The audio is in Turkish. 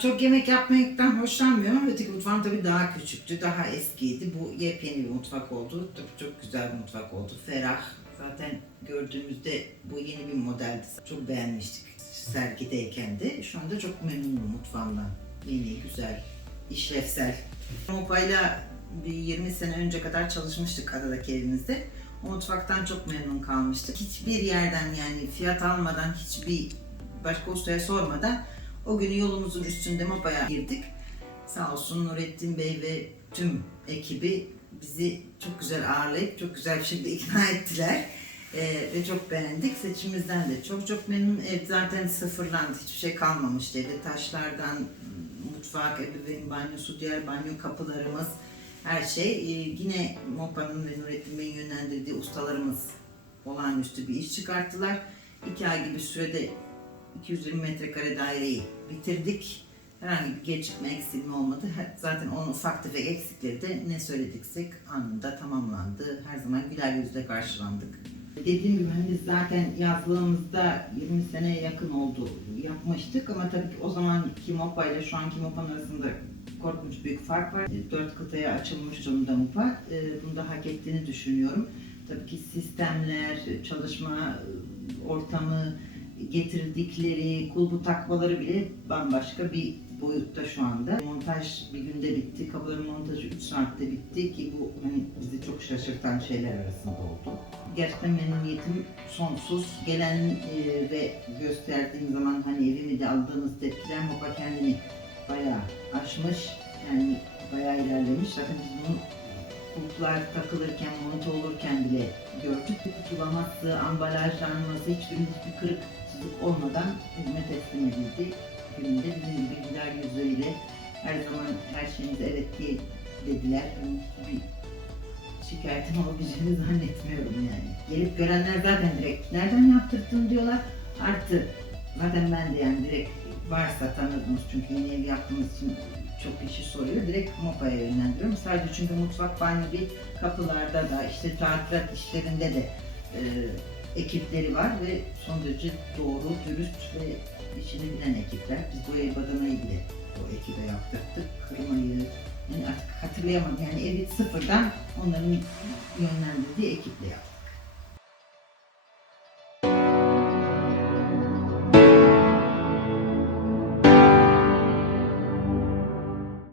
çok yemek yapmaktan hoşlanmıyorum öteki mutfağım tabii daha küçüktü, daha eskiydi. Bu yepyeni bir mutfak oldu. Tabii çok güzel bir mutfak oldu. Ferah. Zaten gördüğümüzde bu yeni bir modeldi. Çok beğenmiştik sergideyken de. Şu anda çok memnunum mutfağımdan. Yeni, güzel, işlevsel. Mopa'yla bir 20 sene önce kadar çalışmıştık adadaki evimizde. O mutfaktan çok memnun kalmıştık. Hiçbir yerden yani fiyat almadan, hiçbir başka ustaya sormadan o günü yolumuzun üstünde Mopa'ya girdik. Sağ olsun Nurettin Bey ve tüm ekibi bizi çok güzel ağırlayıp çok güzel bir şekilde ikna ettiler. Ee, ve çok beğendik. Seçimimizden de çok çok memnun. Ev zaten sıfırlandı. Hiçbir şey kalmamıştı evde. Taşlardan mutfak, ebeveyn banyosu, diğer banyo kapılarımız, her şey. Ee, yine Mopa'nın ve Nurettin Bey'in yönlendirdiği ustalarımız olağanüstü bir iş çıkarttılar. İki ay gibi sürede 220 metrekare daireyi bitirdik. Herhangi bir gecikme, eksilme olmadı. Zaten onun ufak tefek eksikleri de ne söylediksek anında tamamlandı. Her zaman güler yüzle karşılandık. Dediğim gibi hani biz zaten yazlığımızda 20 seneye yakın oldu yapmıştık ama tabii ki o zamanki MOPA ile şu anki MOPA'nın arasında korkunç büyük fark var. Dört kıtaya açılmış durumda MOPA. Ee, Bunu da hak ettiğini düşünüyorum. Tabii ki sistemler, çalışma e, ortamı, getirdikleri, kulbu takmaları bile bambaşka bir boyutta şu anda. Montaj bir günde bitti, kapıların montajı 3 saatte bitti ki bu hani bizi çok şaşırtan şeyler arasında oldu. Gerçekten memnuniyetim sonsuz. Gelen e, ve gösterdiğim zaman hani evimi de aldığımız tepkiler Mopa kendini bayağı aşmış. Yani bayağı ilerlemiş. Zaten biz bunu kulplar takılırken, monte olurken bile gördük. Kutulaması, ambalajlanması, hiçbirinin hiçbir kırık çizik olmadan hizmet teslim edildi. Gününde bizim gibi güler yüzleriyle her zaman her şeyimize evet diye dediler. Yani bir şikayetim olabileceğini zannetmiyorum yani. Gelip görenler zaten direkt nereden yaptırdın diyorlar. Artı zaten ben de yani direkt varsa tanıdınız çünkü yeni ev yaptığımız için çok kişi soruyor. Direkt MOPA'ya yönlendiriyorum. Sadece çünkü mutfak banyo değil, kapılarda da işte tadilat işlerinde de e, ekipleri var ve son derece doğru, dürüst ve işini bilen ekipler. Biz ev badanayı bile o ekibe yaptırdık. Kırmayı, yani artık hatırlayamadım. Yani evi sıfırdan onların yönlendirdiği ekiple yaptık.